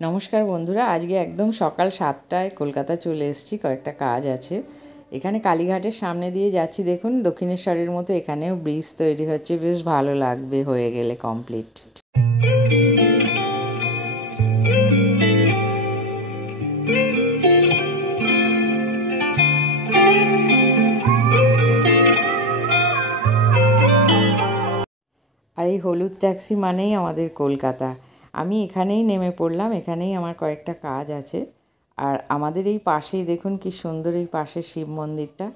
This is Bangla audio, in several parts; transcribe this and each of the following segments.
নমস্কার বন্ধুরা, আজকে একদম সকাল 7টায় কলকাতা চলে এসেছি। কয়েকটা কাজ আছে। এখানে কালীঘাটের সামনে দিয়ে যাচ্ছি। দেখুন দক্ষিণেশ্বরের মতো এখানেও ব্রিজ তৈরি হচ্ছে, বেশ ভালো লাগবে হয়ে গেলে কমপ্লিট। আর এই হলুদ ট্যাক্সি মানেই আমাদের কলকাতা। আমি এখানেই নেমে পড়লাম, এখানেই আমার কয়েকটা কাজ আছে। আর আমাদের এই পাশেই দেখুন কি সুন্দর এই পাশের শিব মন্দিরটা।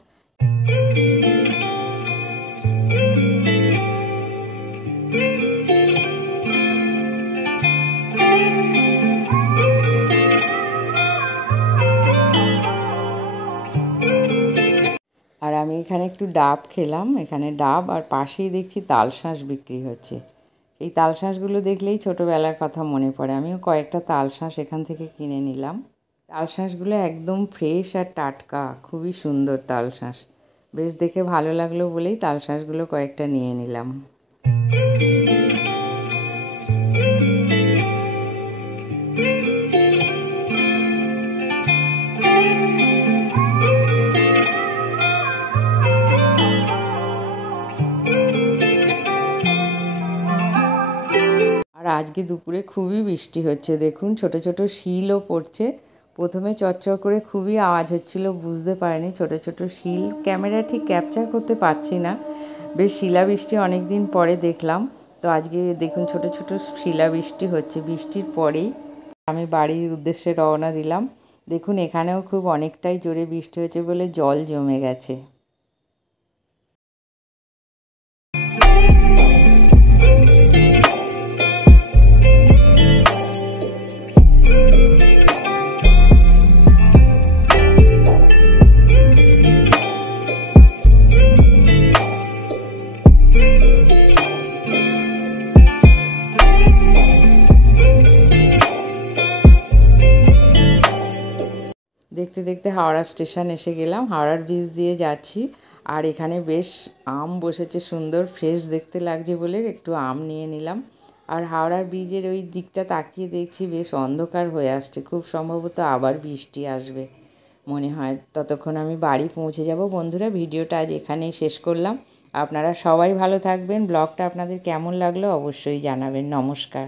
আর আমি এখানে একটু ডাব খেলাম। এখানে ডাব আর পাশেই দেখছি তালশাঁস বিক্রি হচ্ছে। এই তালশাঁসগুলো দেখলেই ছোটোবেলার কথা মনে পড়ে। আমিও কয়েকটা তালশাঁস এখান থেকে কিনে নিলাম। তালশাঁসগুলো একদম ফ্রেশ আর টাটকা, খুবই সুন্দর তালশাঁস। বেশ দেখে ভালো লাগলো বলেই তালশাঁসগুলো কয়েকটা নিয়ে নিলাম। আর আজকে দুপুরে খুবই বৃষ্টি হচ্ছে। দেখুন ছোট ছোট শিলও পড়ছে। প্রথমে চরচর করে খুবই আওয়াজ হচ্ছিল, বুঝতে পারিনি। ছোট ছোট শিল ক্যামেরা ঠিক ক্যাপচার করতে পারছি না। বেশ শিলাবৃষ্টি অনেক দিন পরে দেখলাম। তো আজকে দেখুন ছোট ছোট শিলাবৃষ্টি হচ্ছে। বৃষ্টির পরেই আমি বাড়ির উদ্দেশ্যে রওনা দিলাম। দেখুন এখানেও খুব অনেকটাই জোরে বৃষ্টি হয়েছে বলে জল জমে গেছে। দেখতে দেখতে হাওড়া স্টেশন এসে গেলাম। হাওড়ার ব্রিজ দিয়ে যাচ্ছি। আর এখানে বেশ আম বসেছে, সুন্দর ফ্রেশ দেখতে লাগছে বলে একটু আম নিয়ে নিলাম। আর হাওড়ার ব্রিজের ওই দিকটা তাকিয়ে দেখছি বেশ অন্ধকার হয়ে আসছে। খুব সম্ভবত আবার বৃষ্টি আসবে মনে হয়। ততক্ষণ আমি বাড়ি পৌঁছে যাব। বন্ধুরা, ভিডিওটা আজ এখানেই শেষ করলাম। আপনারা সবাই ভালো থাকবেন। ব্লগটা আপনাদের কেমন লাগলো অবশ্যই জানাবেন। নমস্কার।